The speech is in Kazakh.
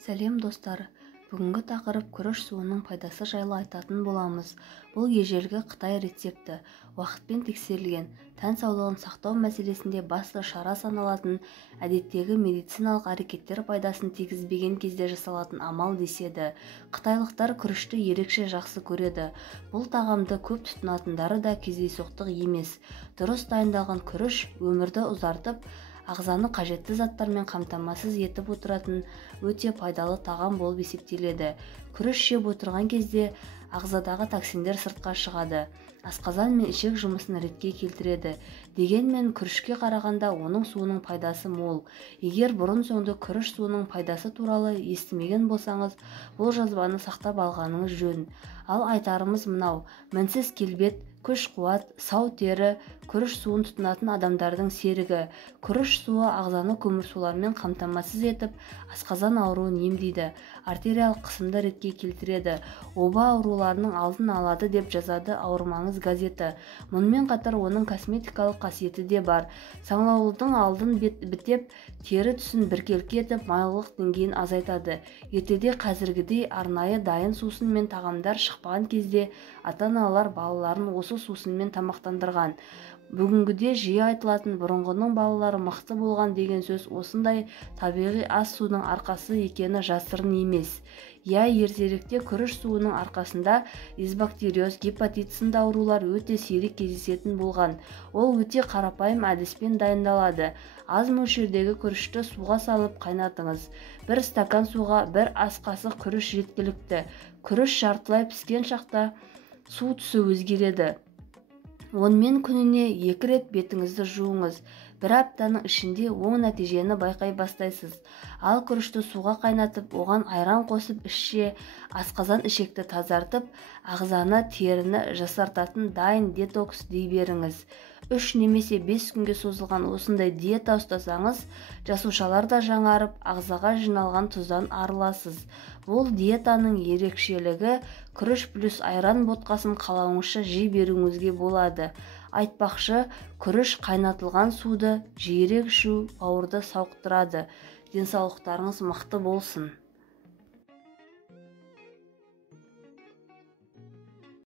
Сәлем достар! Бүгінгі тақырып күріш суының пайдасы жайлы айтатын боламыз. Бұл ежелгі Қытай рецепті, уақытпен тексерілген, тән саулығын сақтау мәселесінде басты шара саналатын, әдеттегі медициналық әрекеттер пайдасын тигізбеген кезде жасалатын амал деседі. Қытайлықтар күрішті ерекше жақсы көреді. Бұл тағамды көп тұтынатындары да кездейсоқтық емес. Дұрыс дайындалған күріш өмірді ұзартып, ағзаны қажетті заттармен қамтамасыз етіп отыратын өте пайдалы тағам болып есептеледі. Күріш жеп отырған кезде ағзадағы токсиндер сыртқа шығады. Асқазан мен ішек жұмысын ретке келтіреді. Дегенмен күрішке қарағанда оның суының пайдасы мол. Егер бұрын-соңды күріш суының пайдасы туралы естімеген болсаңыз, бұл жазбаны сақтап алғаныңыз жөн. Ал айтарымыз мынау: мінсіз келбет, күш-қуат, сау тері күріш суын тұтынатын адамдардың серігі. Күріш суы ағзаны көмірсулармен қамтамасыз етіп, асқазан ауруын емдейді, артериялық қысымды ретке келтіреді, оба ауруларының алдын алады деп жазады Ауырмаңыз газеті. Мұнымен қатар оның косметикалық қасиеті де бар. Саңылаулының алдын бітеп, тері түсін біркелкі етіп, майлылық деңгейін азайтады. Ертеде қазіргідей арнайы дайын сусын мен тағамдар шықпаған кезде ата-аналар балаларын осы сусынмен тамақтандырған. Бүгінгіде жиі айтылатын бұрынғының балалары мықты болған деген сөз осындай табиғи ас судың арқасы екені жасырын емес. Ертеректе күріш суының арқасында дисбактериоз, гепатит сынды аурулар өте сирек кездесетін болған. Ол өте қарапайым әдіспен дайындалады. Аз мөлшердегі күрішті суға салып қайнатыңыз. 1 стакан суға 1 ас қасық күріш жеткілікті. Күріш жартылай піскен шақта су түсі өзгереді. Онымен күніне 2 рет бетіңізді жуыңыз. 1 аптаның ішінде оң нәтижені байқай бастайсыз. Ал күрішті суға қайнатып, оған айран қосып ішсе, асқазан ішекті тазартып, ағзаны, теріні жасартатын дайын детокс дей беріңіз. 3 немесе 5 күнге созылған осындай диета ұстасаңыз, жасушалар да жаңарып, ағзаға жиналған тұздан арыласыз. Бұл диетаның ерекшелігі күріш плюс айран ботқасын қалауыңызша жей беруіңізге болады. Айтпақшы, күріш қайнатылған суды жиірек ішу бауырды сауықтырады. Денсаулықтарыңыз мықты болсын.